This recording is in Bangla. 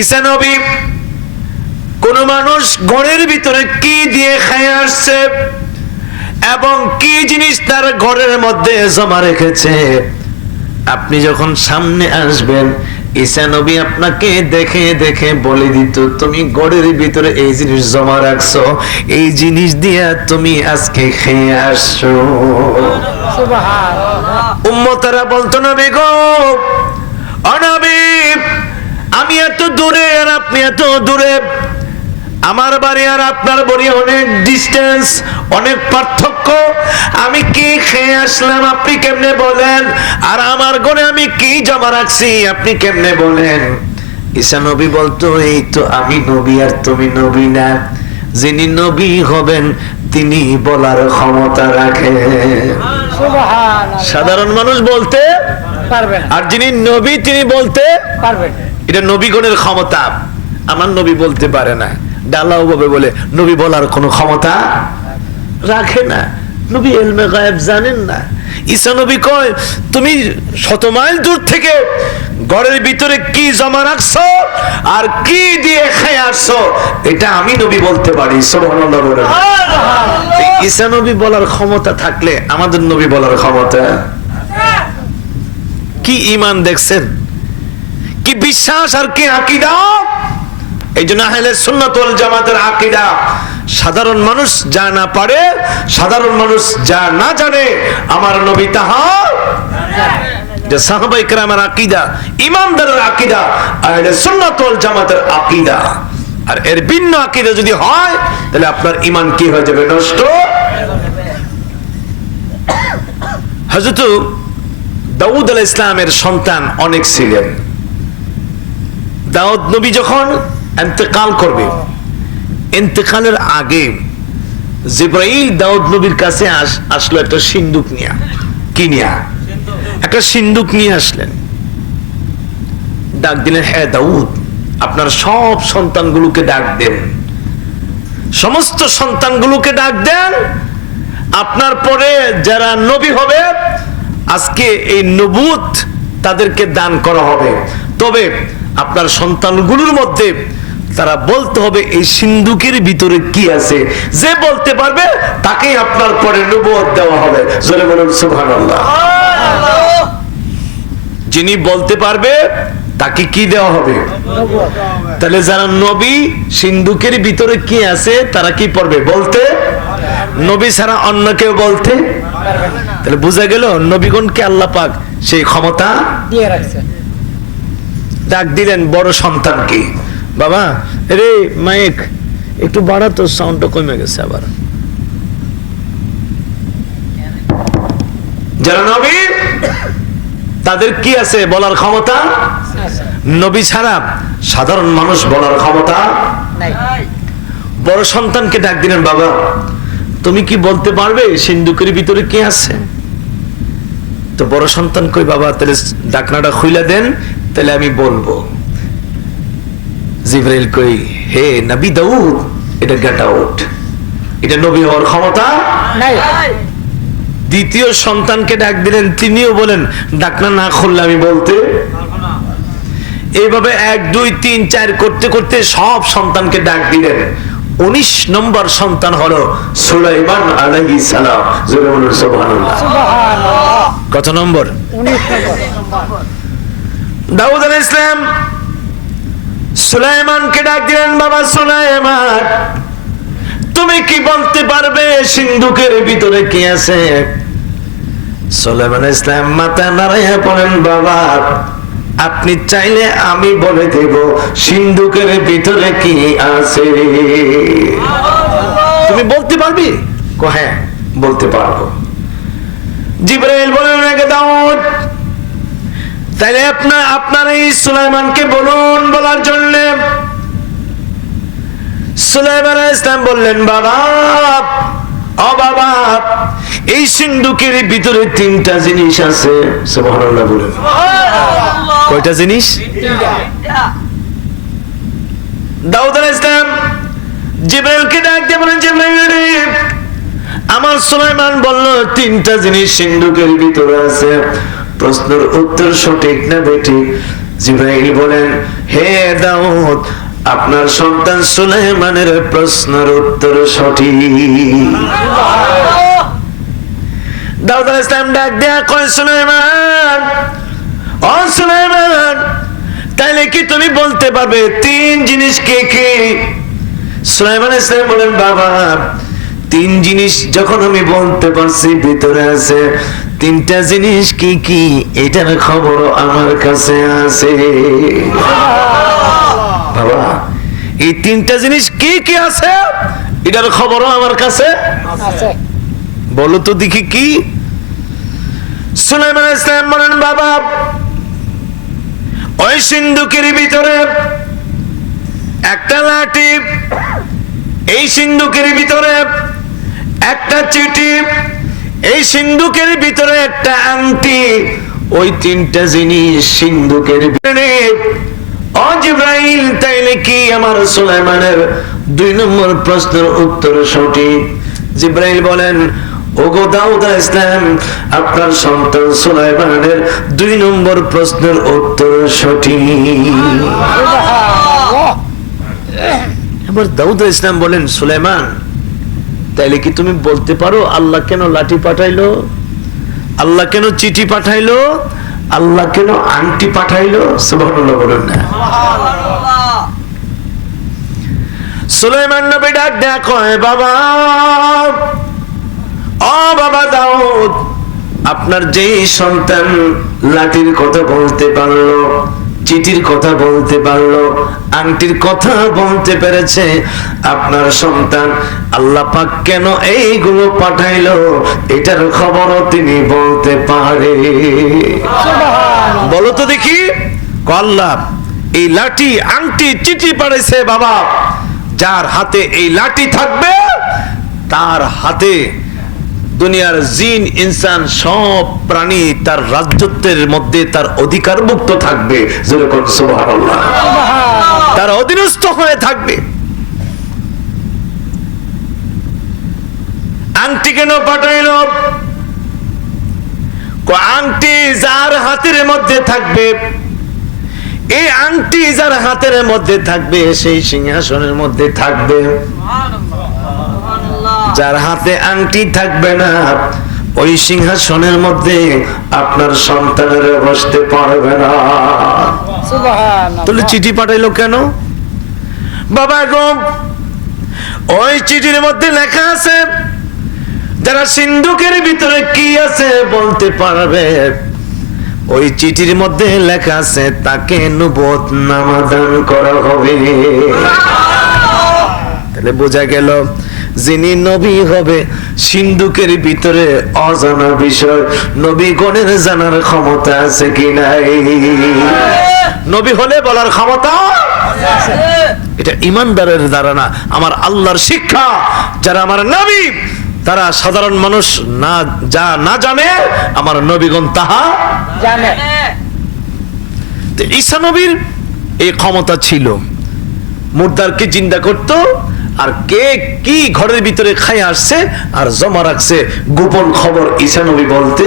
ঈসা নবী কোন মানুষ ঘরের ভিতরে কি দিয়ে খায় আসছে এবং কি জিনিস তার ঘরের মধ্যে জমা রেখেছে? আপনি যখন সামনে আসবেন ঈসা নবী আপনাকে দেখে দেখে বলে দিত তুমি গড়ের ভিতরে এই জিনিস জমা রাখছো এই জিনিস দিয়ে তুমি আজকে খেয়ে আসছো। উম্মতারা বলতো না বেগো অনাবি আমি এত দূরে আর আপনি এত দূরে। আমার বাড়ি আর আপনার বাড়ি অনেক ডিস্টেন্স অনেক পার্থক্য। আমি কি খেয়ে আসলাম আপনি কেমনে বলেন? আর আমার গনে আমি কি জমা রাখছি আপনি কেমনে বলেন? ঈসা নবী বলতো এই তো আমি নবী আর তুমি নবী না। যিনি নবী হবেন তিনি বলার ক্ষমতা রাখে সাধারণ মানুষ বলতে পারবে না। আর যিনি নবী তিনি বলতে পারবে না। এটা নবীগণের ক্ষমতা। আমার নবী বলতে পারে না। ডালাও ভাবে বলে, নবী বলার কোনো ক্ষমতা রাখে না। নবী এলমে গায়েব জানেন না। ঈসা নবী কয়, তুমি শত মাইল দূর থেকে ঘরের ভিতরে কি জমা রাখছো আর কি দিয়ে খেয়ে আসছো? এটা আমি নবী বলতে পারি ঈসা নবী বলার ক্ষমতা থাকলে আমাদের নবী বলার ক্ষমতা। কি ইমান দেখছেন? কি বিশ্বাস আর কি আকিদা? এই জন্য আহলে সুন্নাত ওয়াল জামাতের আকিদা। সাধারণ মানুষ যা না পারে, সাধারণ মানুষ যা না জানে, আমার নবী তাহা যে সাহাবাই কেরামের আকিদা, ইমানদারের আকিদা, আহলে সুন্নাত ওয়াল জামাতের আকিদা। আর এর ভিন্ন আকিদা যদি হয়, তাহলে আপনার ইমান কি হয়ে যাবে? নষ্ট? হযরত দাউদ আলাইহিস ইসলামের সন্তান অনেক ছিলেন। দাউদ নবী যখন এন্তেকাল করবে এন্তেকালের আগে জিব্রাইল দাউদ নবীর কাছে আসলো একটা সিন্দুক নিয়া। কি নিয়া? একটা সিন্দুক নিয়ে আসলেন। ডাক দিলেন হ্যাঁ দাউদ, আপনার সব সন্তানগুলোকে ডাক দেন। সমস্ত সন্তানগুলোকে ডাক দেন। আপনার পরে যারা নবী হবে, আজকে এই নবুত তাদেরকে দান করা হবে। তবে আপনার সন্তানগুলোর মধ্যে তারা বলতে হবে, এই সিন্ধুকের ভিতরে কি আছে? যে বলতে পারবে, তাকেই আপনার পরে নবুয়ত দেওয়া হবে। জোরে বলুন, সুবহানাল্লাহ। যিনি বলতে পারবে, তাকে কি দেওয়া হবে? তাহলে যারা নবী, সিন্ধুকের ভিতরে কি আছে, তারা কি পড়বে? বলতে? নবী ছাড়া অন্য কেউ বলতে? তাহলে বোঝা গেল, নবীগণকে আল্লাহ পাক সেই ক্ষমতা দিয়ে রাখছে। ডাক দিলেন বড় সন্তানকে বাবা রে মাইক একটু বাড়া তো সাউন্ডটা কমে গেছে আবার। যারা নবী তাদের কি আছে বলার ক্ষমতা? নবী ছাড়া সাধারণ মানুষ বলার ক্ষমতা? বড় সন্তানকে ডাক দিলেন বাবা তুমি কি বলতে পারবে সিন্ধুকের ভিতরে কি আছে? তো বড় সন্তান কই বাবা তাহলে ডাকনাটা খুইলা দেন তাহলে আমি বলব জিব্রাইল কই হে নবী দাউদ এটা গেট আউট এটা নবী হওয়ার ক্ষমতা নাই। দ্বিতীয় সন্তানকে ডাক দিলেন তিনিও বলেন ডাকনা না খুললে আমি বলতে। এইভাবে এক দুই তিন চার করতে করতে সব সন্তানকে ডাক দিলেন। উনিশ নম্বর সন্তান হলো সুলাইমান আলাইহিস সালাম। জোরে সুবহানাল্লাহ। সুবহানাল্লাহ। কত নম্বর? 19 নম্বর। দাউদ আলাইহিস সালাম সুলাইমানকে ডাক দিলেন বাবা সুলাইমান তুমি কি বলতে পারবে সিন্ধুকের ভিতরে কি আছে? সুলাইমান ইসলাম মাথা নাড়াইয়া পড়েন বাবা আপনি চাইলে আমি বলে দেব সিন্ধুকের ভিতরে কি আছে? তুমি বলতে পারবি? কো হ্যাঁ বলতে পারব। জিব্রাইল বলেন দাউদ তাইলে আপনার আপনার এই সুলাইমানকে বলুন বলার জন্য। সুলাইমান ইসলাম বললেন বাবা ও বাবা এই সিন্ধুকের ভিতরে তিনটা জিনিস আছে। সুবহানাল্লাহ বলেন। কয়টা জিনিস? দাউদ আলাইহিস ইসলাম জিব্রাইলকে ডাক দিয়ে বলেন জিব্রাইল আমার সুলাইমান বলল তিনটা জিনিস সিন্ধুকের ভিতরে আছে। প্রশ্নের উত্তর সঠিক না বেঠিক? জিব্রাইল বলেন, হে দাউদ, আপনার সন্তান সুলাইমানের প্রশ্নের উত্তর সঠিক। দাউদ আলাইহিস সালাম ডাক দেয়া কয়, সুলাইমান, ও সুলাইমান, তাইলে কি তুমি বলতে পারবে তিন জিনিস কে কে? সুলাইমান ইসলাম বলেন, বাবা, তিন জিনিস যখন আমি বলতে পারছি, ভিতরে আছে তিনটা জিনিস কি কি এটার খবর আমার কাছে আছে। বাবা এই তিনটা জিনিস কি কি আছে? এটার খবরও আমার কাছে বলো তো দেখি কি? সুলাইমান ইসলাম বলেন বাবা ওই সিন্ধুকের ভিতরে একটা লাঠি এই সিন্ধুকের ভিতরে একটা চিঠি এই সিন্ধুকের ভিতরে একটা আংটি ওই তিনটা জিনিস সিন্ধুকের ভিতরে। তাইলে কি আমার সুলাইমানের দুই নম্বর প্রশ্নের উত্তর সঠিক? জিব্রাইল বলেন ওগো দাউদ ইসলাম আপনার সন্তান সুলাইমানের দুই নম্বর প্রশ্নের উত্তর সঠিক। এবার দাউদ ইসলাম বলেন সুলাইমান তাইলে কি তুমি বলতে পারো, আল্লাহ কেন লাঠি পাঠাইলো? আল্লাহ কেন চিঠি পাঠাইলো? আল্লাহ কেন আংটি পাঠাইলো? সুবহানাল্লাহ বলেন না। সুলাইমান নবী ডাক কয়, বাবা, ও বাবা দাউদ, আপনার যেই সন্তান লাঠির কথা বলতে পারল চিঠির কথা বলতে পারল, আংটির কথা বলতে পেরেছে। আপনার সন্তান আল্লাহ পাক কেন এইগুলো পাঠাইলো, এটার খবরও তিনি বলতে পারে। বলো তো দেখি কল্লাভ এই লাঠি, আংটি, চিঠি পাঠাইছে বাবা। যার হাতে এই লাঠি থাকবে, তার হাতে দুনিয়ার জিন ইনসান সব প্রাণী তার রাজ্যত্বের মধ্যে তার অধিকারভুক্ত থাকবে যেরকম সুবহানাল্লাহ। তার অধীনস্থ হয়ে থাকবে। আংটি কেন পাঠাইলো? আংটি যার হাতের মধ্যে থাকবে এই আংটি যার হাতের মধ্যে থাকবে সেই সিংহাসনের মধ্যে থাকবে। যার হাতে আংটি থাকবে না ওই সিংহাসনের মধ্যে আপনার সন্তানের বসতে পারবে না। তাহলে চিঠি পাঠাইলো কেন? বাবা গো ওই চিঠির মধ্যে লেখা আছে যারা সিন্ধুকের ভিতরে কি আছে বলতে পারবে? ওই চিঠির মধ্যে লেখা আছে তাকে নুবত নামাদান করা হবে। তাহলে বোঝা গেল যিনি নবী হবে, সিন্ধুকের ভিতরে অজানা বিষয়, নবী গণের জানার ক্ষমতা আছে কি নাই? নবী হলে বলার ক্ষমতা এটা ইমানদারের না আমার আল্লাহর শিক্ষা। যারা আমার নবী, তারা সাধারণ মানুষ না যা না জানে, আমার নবীগণ তাহা জানে। ঈসা নবীর এই ক্ষমতা ছিল। মুর্দারকে জিন্দা করত আর কে কি ঘরের ভিতরে খাই আসছে? আর জমা রাখছে গোপন খবর ইসানবি নবী বলতে।